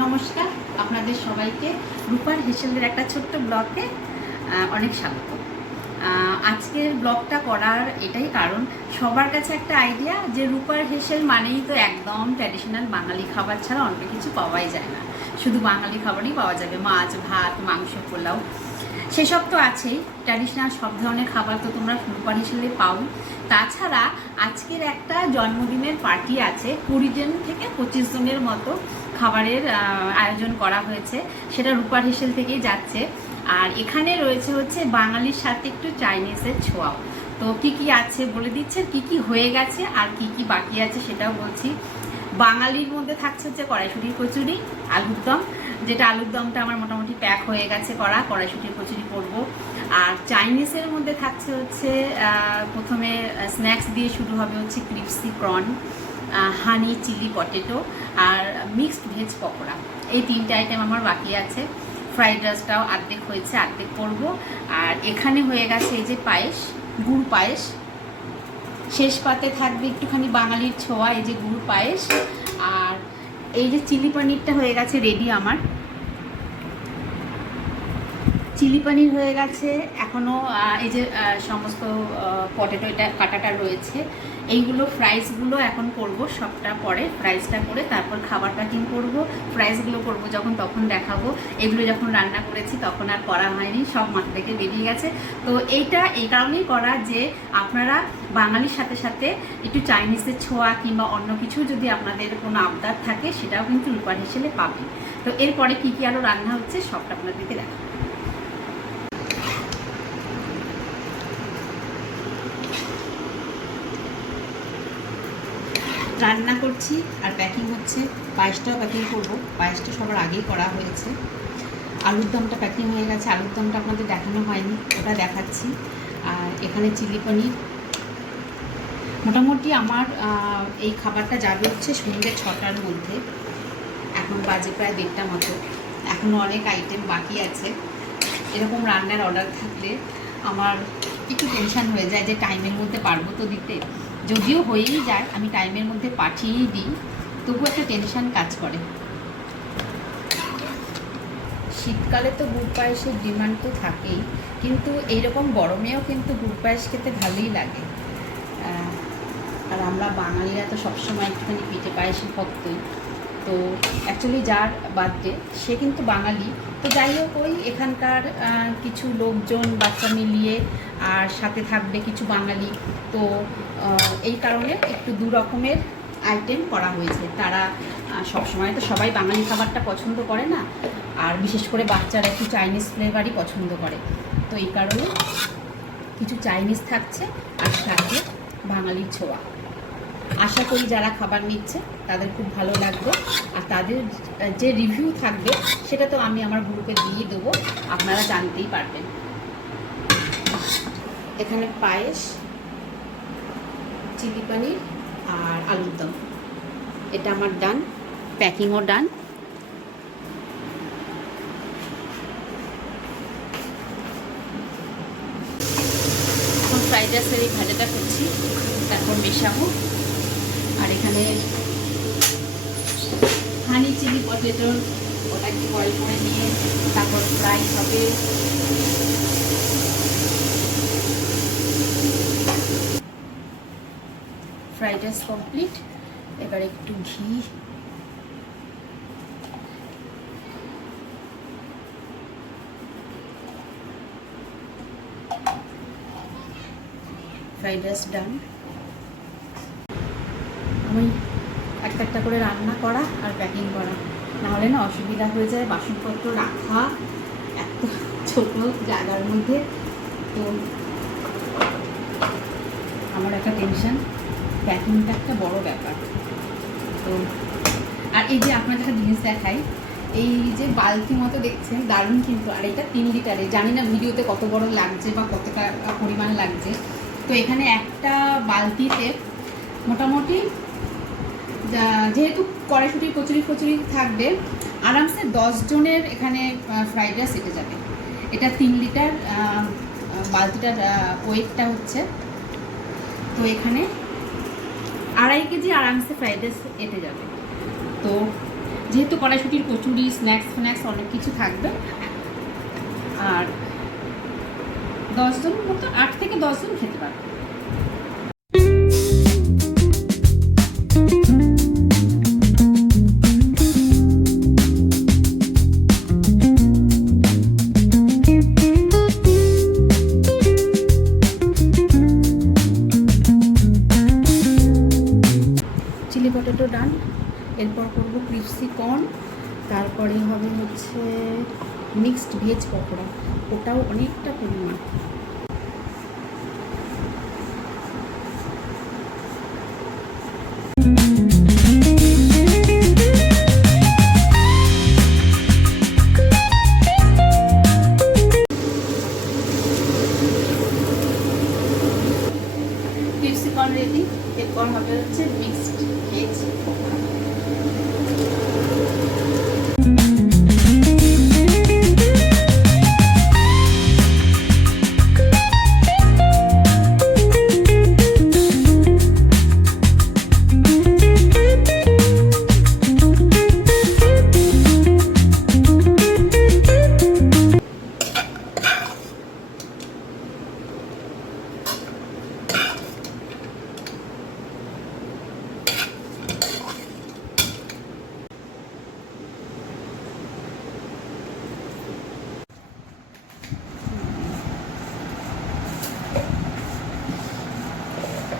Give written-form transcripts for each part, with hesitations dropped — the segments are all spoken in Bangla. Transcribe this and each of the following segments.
নমস্কার, আপনাদের সবাইকে রূপার হেসেলের একটা ছোট্ট ব্লগে অনেক স্বাগত। আজকের ব্লগটা করার এটাই কারণ, সবার কাছে একটা আইডিয়া যে রূপার হেসেল মানেই তো একদম ট্র্যাডিশনাল বাঙালি খাবার ছাড়া অন্য কিছু পাওয়াই যায় না, শুধু বাঙালি খাবারই পাওয়া যাবে, মাছ ভাত মাংস পোলাও সেসব তো আছেই। ট্র্যাডিশনাল সব ধরনের খাবার তো তোমরা রূপার হেসেলে পাও। তাছাড়া আজকের একটা জন্মদিনের পার্টি আছে, 20 জন থেকে 25 জনের মতো খাবারের আয়োজন করা হয়েছে, সেটা রূপার হেসেল থেকেই যাচ্ছে। আর এখানে রয়েছে হচ্ছে বাঙালির সাথে একটু চাইনিজের ছোঁয়াও। তো কি কি আছে বলে দিচ্ছে, কি কি হয়ে গেছে আর কি কি বাকি আছে সেটাও বলছি। বাঙালির মধ্যে থাকছে হচ্ছে কড়াইশুঁটির কচুরি, আলুর দম, যেটা আলুর দমটা আমার মোটামুটি প্যাক হয়ে গেছে করা, কড়াইশুঁটির কচুরি করবো। আর চাইনিজের মধ্যে থাকছে হচ্ছে প্রথমে স্ন্যাক্স দিয়ে শুরু হবে হচ্ছে crispy prawn, honey chilli potato আর মিক্সড ভেজ পকোড়া। এই তিনটে আইটেম আমার বাকি আছে। ফ্রাইড রাইসটাও অর্ধেক হয়েছে, অর্ধেক করবো। আর এখানে হয়ে গেছে এই যে পায়েস, গুড় পায়েস। শেষ পাতে থাকবে একটুখানি বাঙালির ছোঁয়া, এই যে গুড় পায়েস। আর এই যে চিলি পনিরটা হয়ে গেছে রেডি আমার, চিলি পনির হয়ে গেছে। এখনও এই যে সমস্ত পটেটো এটা কাটাটা রয়েছে, এইগুলো ফ্রাইসগুলো এখন করব, সবটা পরে ফ্রাইসটা করে তারপর খাবার প্যাকিং করব। ফ্রাইসগুলো করব যখন তখন দেখাবো। এগুলো যখন রান্না করেছি তখন আর করা হয়নি, সব মাথা থেকে বেরিয়ে গেছে। তো এইটা এই কারণেই করা যে আপনারা বাঙালির সাথে সাথে একটু চাইনিজের ছোঁয়া কিংবা অন্য কিছু যদি আপনাদের কোনো আবদার থাকে সেটাও কিন্তু রূপার হিসেবে পাবেন। তো এরপরে কী কী আরও রান্না হচ্ছে সবটা আপনাদেরকে দেখাবো। রান্না করছি আর প্যাকিং হচ্ছে। পায়েসটাও প্যাকিং করবো, পায়েসটা সবার আগেই করা হয়েছে। আলুর দমটা প্যাকিং হয়ে গেছে, আলুর দমটা আপনাদের দেখানো হয়নি, ওটা দেখাচ্ছি। আর এখানে চিলি পনির। মোটামুটি আমার এই খাবারটা যাবে হচ্ছে সন্ধ্যে 6টার মধ্যে। এখন বাজে প্রায় 1:30 মতো, এখনও অনেক আইটেম বাকি আছে। এরকম রান্নার অর্ডার থাকলে আমার একটু টেনশান হয়ে যায় যে টাইমের মধ্যে পারবো তো দিতে। যদিও হয়েই যায়, আমি টাইমের মধ্যে পাঠিয়েই দিই, তবুও একটা টেনশান কাজ করে। শীতকালে তো গুড় পায়েসের ডিমান্ড তো থাকেই, কিন্তু এইরকম গরমেও কিন্তু গুড় পায়েস খেতে ভালোই লাগে। আর আমরা বাঙালিরা তো সবসময় একটুখানি পিঠে পায়েসের ভক্তই। তো অ্যাকচুয়ালি যার বার্থডে সে কিন্তু বাঙালি। তো যাই হোক, ওই এখানকার কিছু লোকজন বাচ্চা মিলিয়ে আর সাথে থাকবে কিছু বাঙালি, তো এই কারণে একটু দু রকমের আইটেম করা হয়েছে। তারা সবসময় তো সবাই বাঙালি খাবারটা পছন্দ করে না, আর বিশেষ করে বাচ্চারা একটু চাইনিজ ফ্লেভারই পছন্দ করে। তো এই কারণে কিছু চাইনিজ থাকছে আর সাথে বাঙালির ছোঁয়া। আশা করি যারা খাবার নিচ্ছে তাদের খুব ভালো লাগবে। আর তাদের যে রিভিউ থাকবে সেটা তো আমি আমার গ্রুপে দিয়ে দেবো, আপনারা জানতেই পারবেন। এখানে পায়েস, চিলি পনির আর আলুর দম, এটা আমার ডান, প্যাকিংও ডান। এখন ফ্রাইড রাইসের এই ভাজাটা করছি, তারপর মেশাবো। আর এখানে হানি চিলি পটেটোর, ওটাকে বয়েল করে নিয়ে তারপর ফ্রাই হবে। ফ্রাইড রাইস কমপ্লিট, এবার একটু ঘি, ফ্রাইড রাইস ডান। আমি একটা একটা করে রান্না করা আর প্যাকিং করা, নাহলে না অসুবিধা হয়ে যায় বাসনপত্র রাখা এত ছোট জায়গার মধ্যে। তো আমার একটা টেনশন, প্যাকিংটা একটা বড় ব্যাপার। তো আর এই যে আপনাদের একটা জিনিস দেখাই, এই যে বালতি মতো দেখছেন, দারুণ কিন্তু। আর এটা 3 লিটারে, জানি না ভিডিওতে কত বড় লাগছে বা কতটা পরিমাণ লাগছে। তো এখানে একটা বালতিতে মোটামুটি, যেহেতু কড়াইশুঁটির কচুরি থাকবে, আরামসে 10 জনের এখানে ফ্রাইড রাইস এটে যাবে। এটা 3 লিটার বালতিটার ওয়েটটা হচ্ছে। তো এখানে 2.5 কেজি আরামসে ফ্রাইড রাইস এটে যাবে। তো যেহেতু কড়াইশুঁটির কচুরি, স্ন্যাক্স অনেক কিছু থাকবে। আর 10 জন মতো, 8 থেকে 10 জন খেতে পারবে। চিলি পটেটো ডান, এরপর করবো ক্রিপসি কর্ন, তারপরে হবে হচ্ছে মিক্সড ভেজ পকোড়া, ওটাও অনেকটা পরিমাণ। ক্রিপসি কর্ন রেডি, এরপর হবে হচ্ছে মিক্সড ভেজ পকোড়া।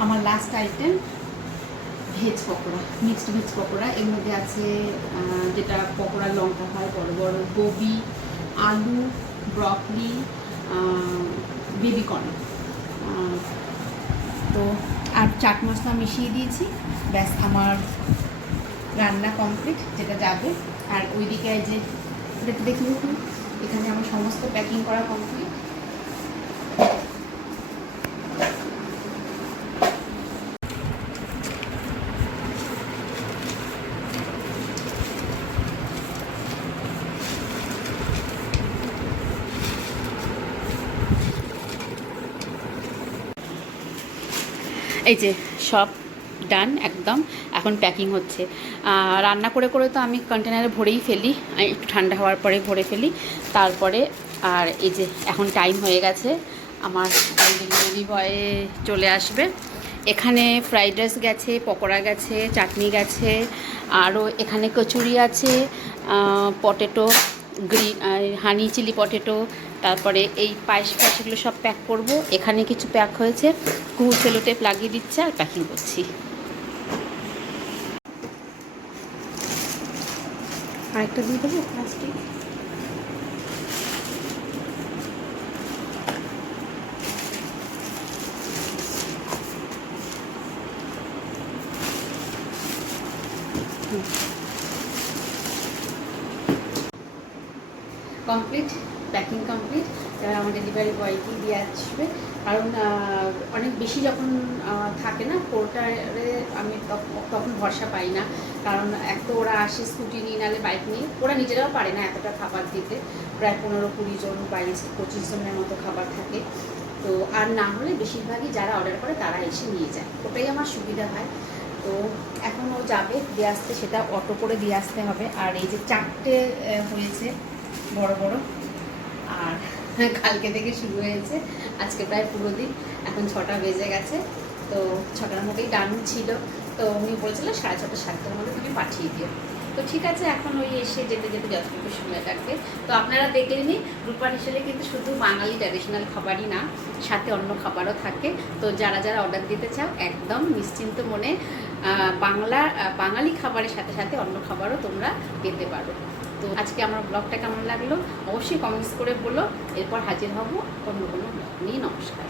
আমার last item veg pakora, mixed veg pakora. এর মধ্যে আছে যেটা পকোড়া লঙ্কা হয় বড় বড়, গোবি, আলু, ব্রকলি, বেবিকর্ন, তো আর চাট মশলা মিশিয়ে দিয়েছি। ব্যাস আমার রান্না কমপ্লিট, যেটা যাবে। আর ওইদিকে যে একটু দেখি, এখানে আমার সমস্ত প্যাকিং করা কমপ্লিট। এই যে সব ডান একদম, এখন প্যাকিং হচ্ছে। রান্না করে করে তো আমি কন্টেনারে ভরেই ফেলি, একটু ঠান্ডা হওয়ার পরে ভরে ফেলি তারপরে। আর এই যে এখন টাইম হয়ে গেছে, আমার ডেলিভারি বয় চলে আসবে। এখানে ফ্রাইড রাইস গেছে, পকোড়া গেছে, চাটনি গেছে, আরও এখানে কচুরি আছে, potato green, honey chilli potato, তারপরে এই পায়েস এগুলো সব প্যাক করব। এখানে কিছু প্যাক হয়েছে, সেলো টেপ লাগিয়ে দিচ্ছে আর প্যাকিং করছি। আরেকটা দিয়ে দেবো প্লাস্টিক। Complete, packing complete. এবার আমার ডেলিভারি বয়কেই দিয়ে আসবে, কারণ অনেক বেশি যখন থাকে না পোর্টারে, আমি তখন ভরসা পাই না। কারণ এক তো ওরা আসে স্কুটি নিয়ে, নাহলে বাইক নিয়ে, ওরা নিজেরাও পারে না এতটা খাবার দিতে। প্রায় 15-20 জন, 22-25 জনের মতো খাবার থাকে। তো আর না হলে বেশিরভাগই যারা অর্ডার করে তারা এসে নিয়ে যায়, ওটাই আমার সুবিধা হয়। তো এখন ও যাবে দিয়ে আসতে, সেটা অটো করে দিয়ে আসতে হবে। আর এই যে 4টে হয়েছে বড় বড়, আর কালকে থেকে শুরু হয়েছে, আজকে প্রায় পুরো দিন, এখন 6টা বেজে গেছে। তো 6টার মধ্যেই ডান ছিল, তো উনি বলেছিলেন 6:30 7টার মধ্যে তুমি পাঠিয়ে দিও। তো ঠিক আছে, এখন ওই এসে যেতে যেতে যতটুকু সময় লাগবে। তো আপনারা দেখলেনই, রূপার হিসেবে কিন্তু শুধু বাঙালি ট্র্যাডিশনাল খাবারই না, সাথে অন্য খাবারও থাকে। তো যারা যারা অর্ডার দিতে চাও একদম নিশ্চিন্ত মনে, বাঙালি খাবারের সাথে সাথে অন্য খাবারও তোমরা পেতে পারো। তো আজকে আমার ব্লগটা কেমন লাগলো অবশ্যই কমেন্টস করে বলো। এরপর হাজির হব অন্য কোনো ব্লগ নিয়ে। নমস্কার।